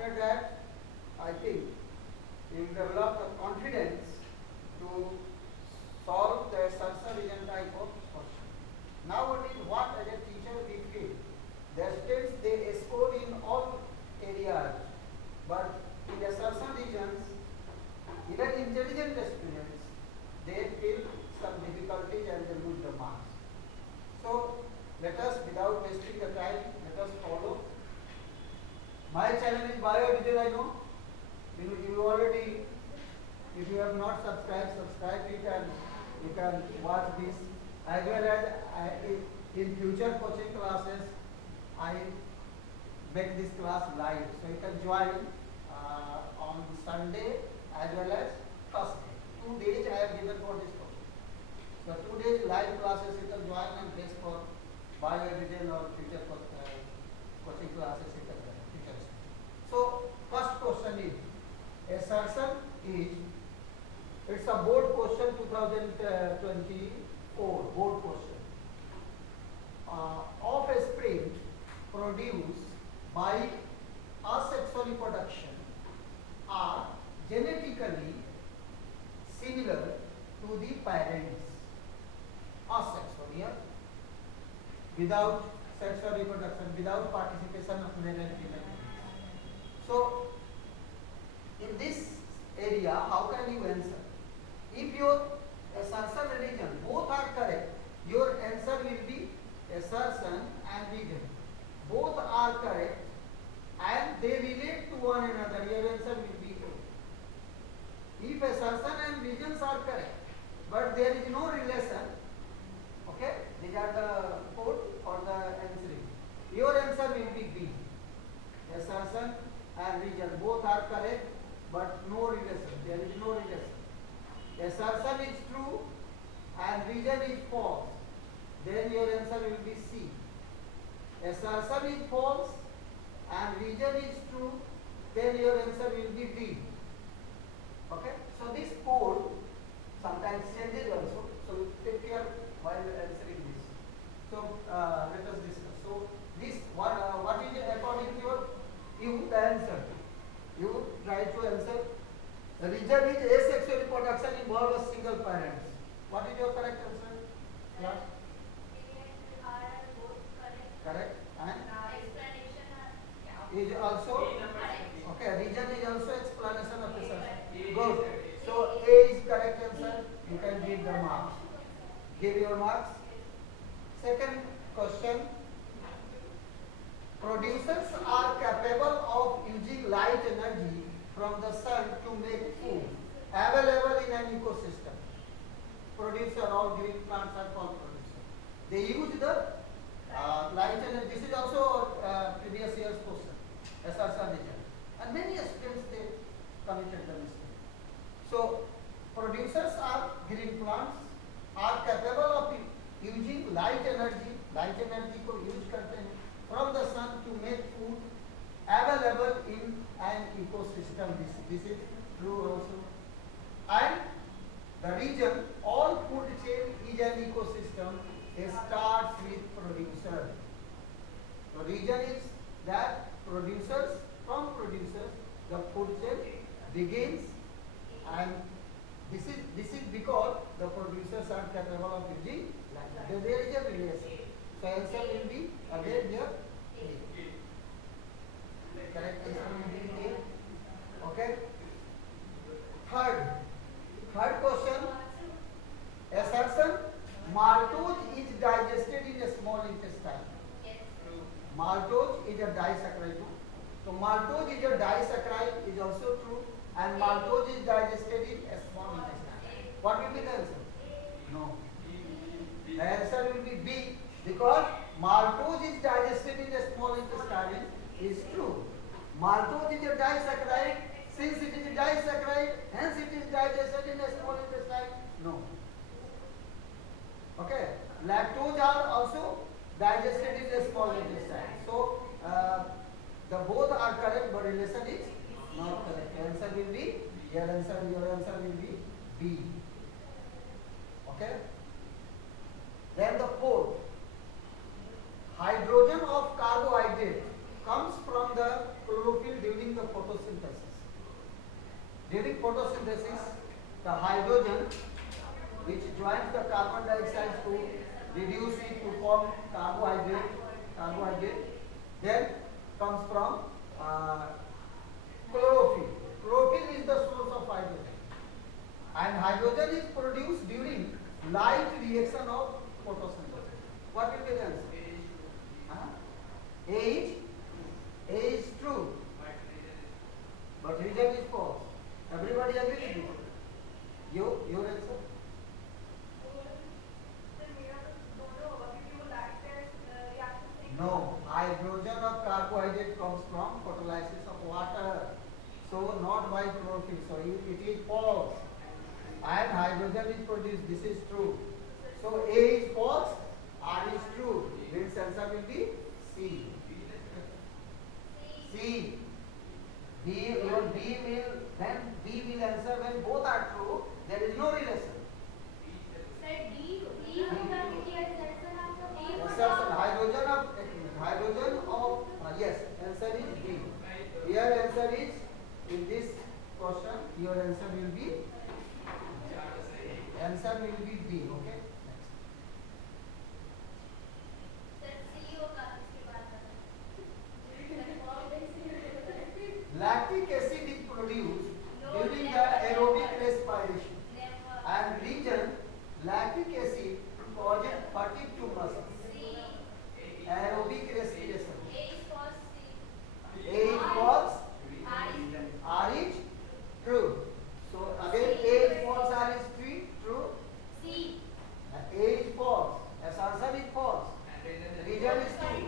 After that, I think you will develop the confidence to solve the assertion region type of question. Nowadays, what as a teacher we feel, the students they score in all areas, but in assertion regions, even intelligent students, they feel some difficulties and they lose the marks. So let us, without wasting the time, let us follow. My channel is BioVigil, I know. You already, if you have not subscribed, subscribe it and you can watch this. As well as in future coaching classes, I make this class live. So you can join on Sunday as well as Thursday. 2 days I have given for this coaching. So 2 days live classes you can join and base for BioVigil or future coaching classes you can join. So first question is, assertion is, it's a board question 2024 board question. Of a spring produced by asexual reproduction are genetically similar to the parents. Asexual here, without sexual reproduction, without participation of male and female. So in this area, how can you answer? If your assertion and region both are correct, your answer will be assertion and region. Both are correct and they relate to one another, your answer will be A. If assertion and regions are correct, but there is no relation, okay, these are the code for the answering, your answer will be B. Assertion and region both are correct, but no relation, there is no relation. Assertion is true and region is false, then your answer will be C. Assertion is false and region is true, then your answer will be D. Okay, so this code sometimes changes also, so take care while answering this. So let us discuss. So this what is according to you the answer? You try to answer. The reason is asexual reproduction involves single parents. What is your correct answer? Yeah. Correct. And is also okay. Reason is also explanation of the assertion. Good. So A is correct answer. You can give the marks. Give your marks. Second question. Producers are capable of using light energy from the sun to make food available in an ecosystem. Producer, all green plants are called producers. They use the light energy. This is also previous year's question, assertion region. And many students they committed the mistake. So producers are green plants are capable of using light energy को use करते हैं from the sun to make food available in an ecosystem. This is true also. And the region, all food chain is an ecosystem. It starts with producer. The region is that producers, from producers, the food chain begins, and this is because the producers are capable of using light. There is a relation. So answer will be again here A. Correct answer will be A. Okay. Third question. Assertion: maltose is digested in a small intestine. Maltose is a disaccharide. So maltose is a disaccharide is also true, and maltose is digested in a small intestine. What will be the answer? No. The answer will be B, because maltose is digested in a small intestine is true. Maltose is a disaccharide. Since it is a disaccharide, hence it is digested in a small intestine. No. Okay. Lactose are also digested in a small intestine. So the both are correct, but relation is not correct. Answer will be your answer will be B. Okay. Then the fourth, hydrogen of carbohydrate comes from the chlorophyll during the During photosynthesis, the hydrogen which joins the carbon dioxide to reduce it to form carbohydrate, then comes from chlorophyll. Chlorophyll is the source of hydrogen, and hydrogen is produced during light reaction of photosynthesis. What will be the answer? A is true, but reason is false. Everybody agree with you? Your answer? No, hydrogen of carbohydrate comes from photolysis of water. So not by chlorophyll. So it is false. And hydrogen is produced. This is true. So A is false, R is true. Means answer will be C. C. B will answer when both are true. There is no relation. Hydrogen of yes, answer is B. Your answer is in this question. Your answer will be B. Okay. Lactic acid is produced during the aerobic respiration, and reason lactic acid causes fatigue to muscles. Aerobic respiration. A is false, R is true. So again A is false, R is true. A is false, assertion is false. Reason is true.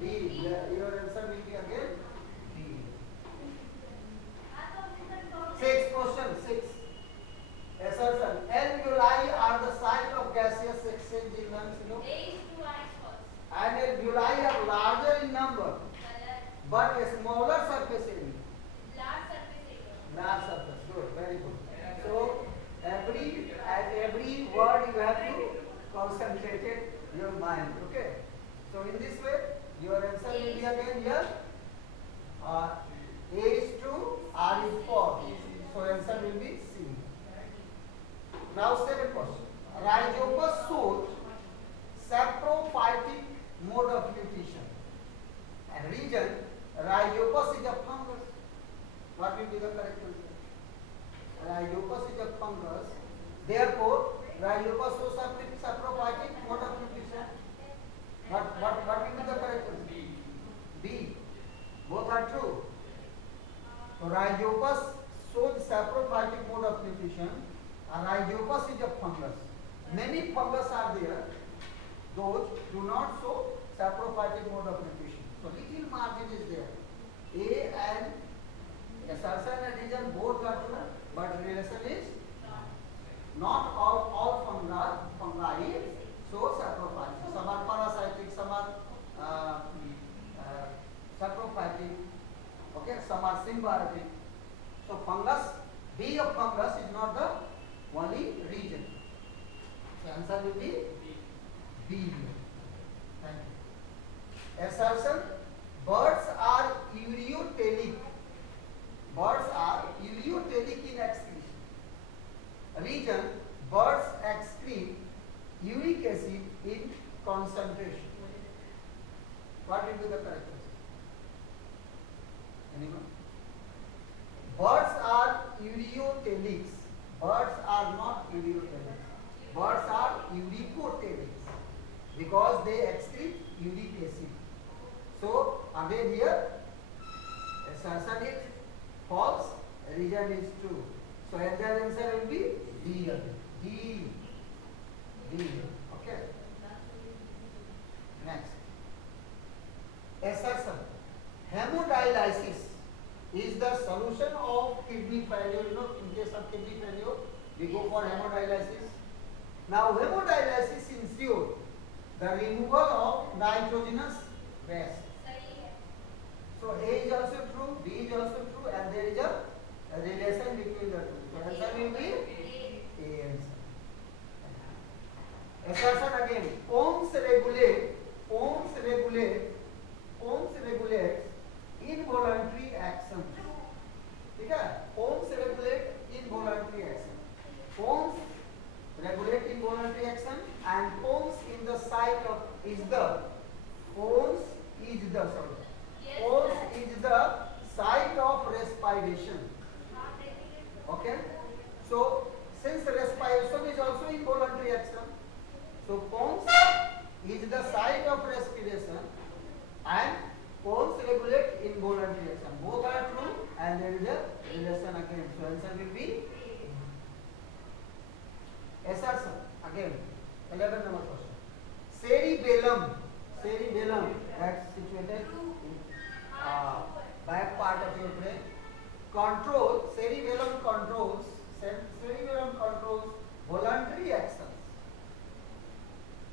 B. Your answer will be again B. Question 6. Assertion. Alveoli are the site of gaseous exchange in lungs. And alveoli are larger in number, but a smaller surface area. Large surface. Good. Very good. So at every word you have to concentrate your mind. Okay. So in this way, your answer will be again here. A is true, R is false. So answer will be C. Now second question. Rhizopus shows saprophytic mode of nutrition. And reason Rhizopus is a fungus. What will be the correct answer? Rhizopus is a fungus. Therefore, Rhizopus shows saprophytic mode of nutrition. What will be the correct answer? B. Both are true. So Rhizopus shows saprophytic mode of nutrition. And Rhizopus is a fungus. Many fungus are there. Those do not show saprophytic mode of nutrition. So little margin is there. A and assertion and reason both are true, but relation is not all fungi show saprophytic. Some are parasitic, some are saprophytic. Okay, some are symbiotic. So fungus, B of fungus is not the only region. So answer will be B here. Thank you. Assertion. Birds are ureotelic. Birds are ureotelic in excretion. Reason. Birds excrete uric acid in concentration. What will be the correct answer? Anyone? Birds are ureotelics. Birds are not ureotelics. Birds are uricotelics because they excrete uric acid. So again here assertion is false, reason is true. So the answer will be D again. D. Okay. Next. Assertion. Hemodialysis is the solution of kidney failure. You know, in case of kidney failure, we go for hemodialysis. Now, hemodialysis ensures the removal of nitrogenous waste. So, A is also true, B is also true, and there is a relation between the two. So, answer will be A answer. Assertion again. Ohms regulates involuntary actions. ठीक है? Ohms regulate respiration. Okay? So, since respiration is also involuntary action, so pons is the site of respiration and pons regulate involuntary action. Both are true and there is a relation again. So, answer will be assertion again. 11 number question. Cerebellum, cerebellum that's situated in back part of your brain. Cerebellum controls voluntary actions.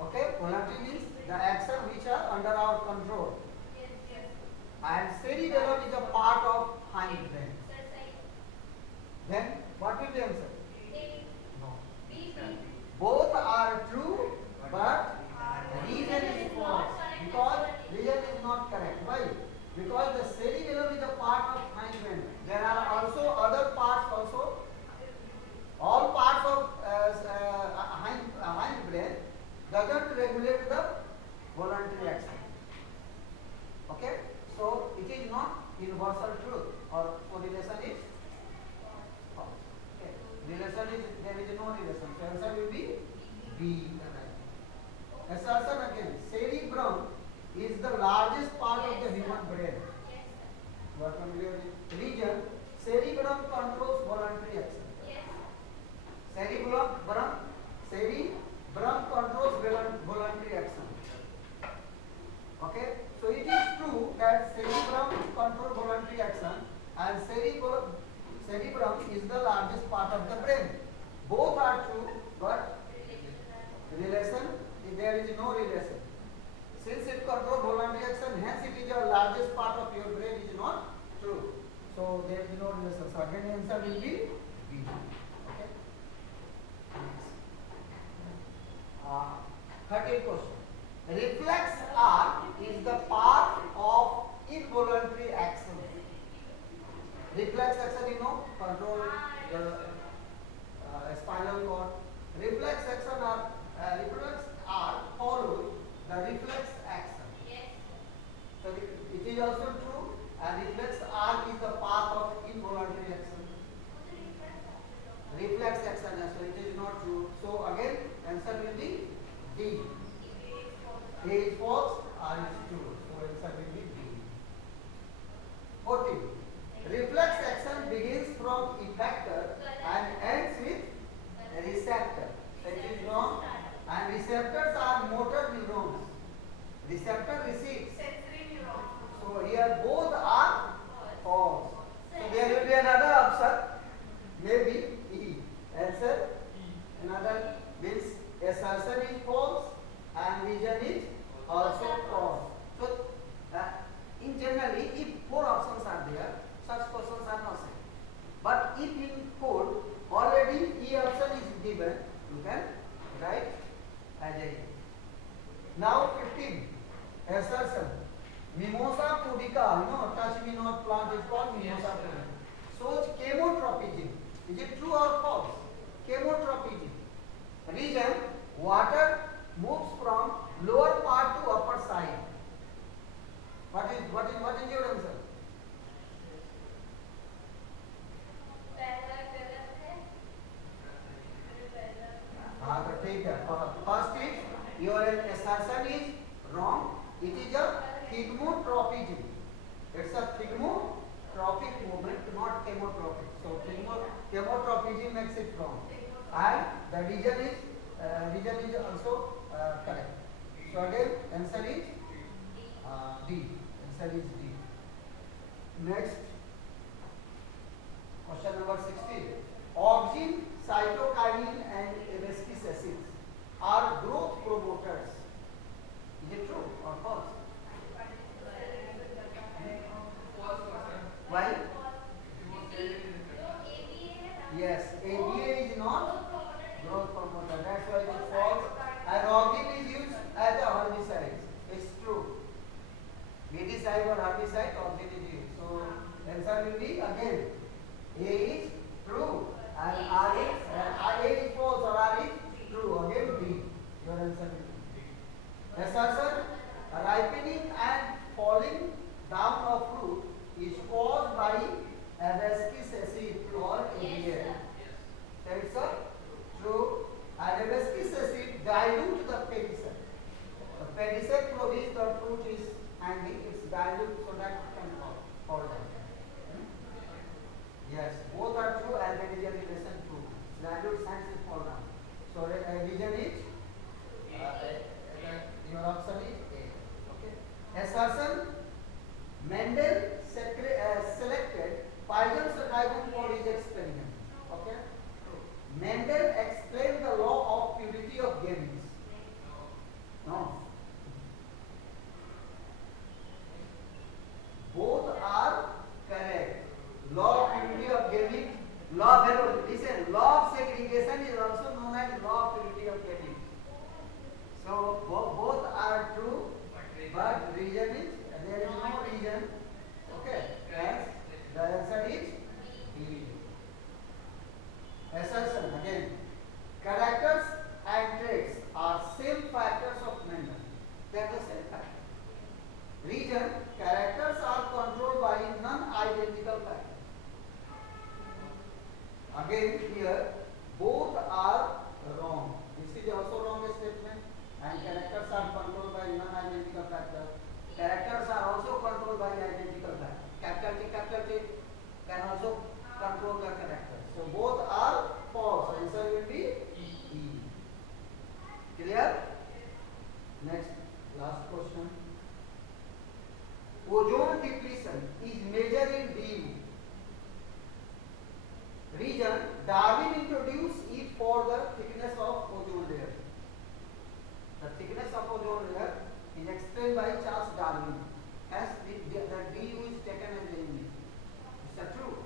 Okay, voluntary means the action which are under our control. And cerebellum is a part of hindbrain. Then what will be the answer? No. Both are true, but reason is false because reason is not correct. Why? Because the cerebellum is a part of hindbrain. There are also other parts also. All parts of hindbrain doesn't regulate the voluntary action. Okay? So it is not universal truth or correlation is false. Okay. Relation is there is no relation. So answer will be B. Assertion again. Cerebrum is the largest part of the human brain. You are familiar with region. Cerebrum controls voluntary action. Cerebrum controls voluntary action. Okay, so it is true that cerebrum controls voluntary action and cerebrum is the largest part of the brain. Both are true, but relation, there is no relation. Since it controls voluntary action, hence it is the largest part of your brain is not true. So there is no relation. So again answer will be B. Okay. 13th question. Reflex arc is the part of involuntary action. Reflex action, you know, control the spinal cord. Reflex arc follows the reflex action. So it is also true, and reflex arc is the path of involuntary action. Reflex action, so it is not true. So again, answer will be D. A is false, R is true. So answer will be D. 14. Reflex action begins from effector and ends with receptor. So it is wrong. And receptors are motor neurons. Receptor receives. So here both are false. So there will be another option. Maybe E. Answer another means assertion is false and reason is also false. So in generally, if 4 options are there, such questions are not same. But if in code already E option is given, you can write as a. Now 15. Assertion. Mimosa pudica, you know, touch me not plant is called Mimosa pudica. Shows chemotropism. Is it true or false? Chemotropism. Reason, water moves from lower part to upper side. What is your answer? First is your assertion is wrong. It is a thigmotropism. It's a thigmotropic movement, not chemotropic. So chemotropism makes it wrong. And the reason is also correct. So again, answer is D. Answer is D. Next, question number 16. Auxin, cytokinin and elastase acids are growth promoters. Is it true or false? Why? Yes, ADA is not growth promoter. That's why it is false. And auxin is used as a herbicide. It's true. Weedicide or herbicide, auxin is used. So answer will be again A is true and A is false or R is true. Again B. Your answer will be B. Assertion, ripening and falling down of fruit is caused by Yes, both are true and there is a relation true. Language science is fall down. So region is your option is A. Okay. Assertion: Mendel selected Poisson's trigon for his experiment. Okay. Mendel explained the law of purity of gametes. No. Both are correct. Law of purity of gamete, law of segregation is also known as law of purity of gamete. So both are true, but reason is there is no reason. Okay, yes, the answer is B. Assertion again. Characters and traits are same factors of Mendel. They are the same factor. Reason: characters are controlled by non-identical factors. Again here, both are wrong. This is also wrong statement. And characters are controlled by non-identical factors. Characters are also controlled by identical factors. Capital T can also control the characters. So both are false. Answer will be E. Clear? Next, last question. Ozone depletion is measured in dU. Reason: Darwin introduced it for the thickness of ozone layer. The thickness of ozone layer is explained by Charles Darwin. As the dU is taken as the unit. Is that true?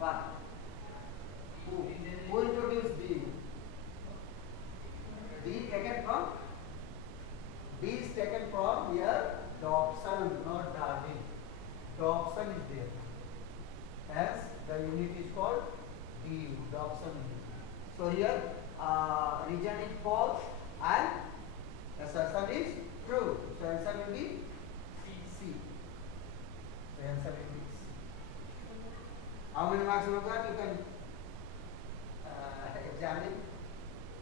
But who introduced dU? D taken from? D is taken from here. Dobson, not Darwin. Dobson is there. Hence, the unit is called dU. Dobson unit. So here, region is false and assertion is true. So answer will be C. The answer will be C. How many marks you got? You can examine.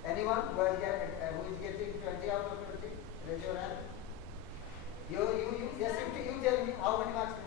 Anyone who is getting 20 out of 20? Raise your hand. You, yes, you tell me how many marks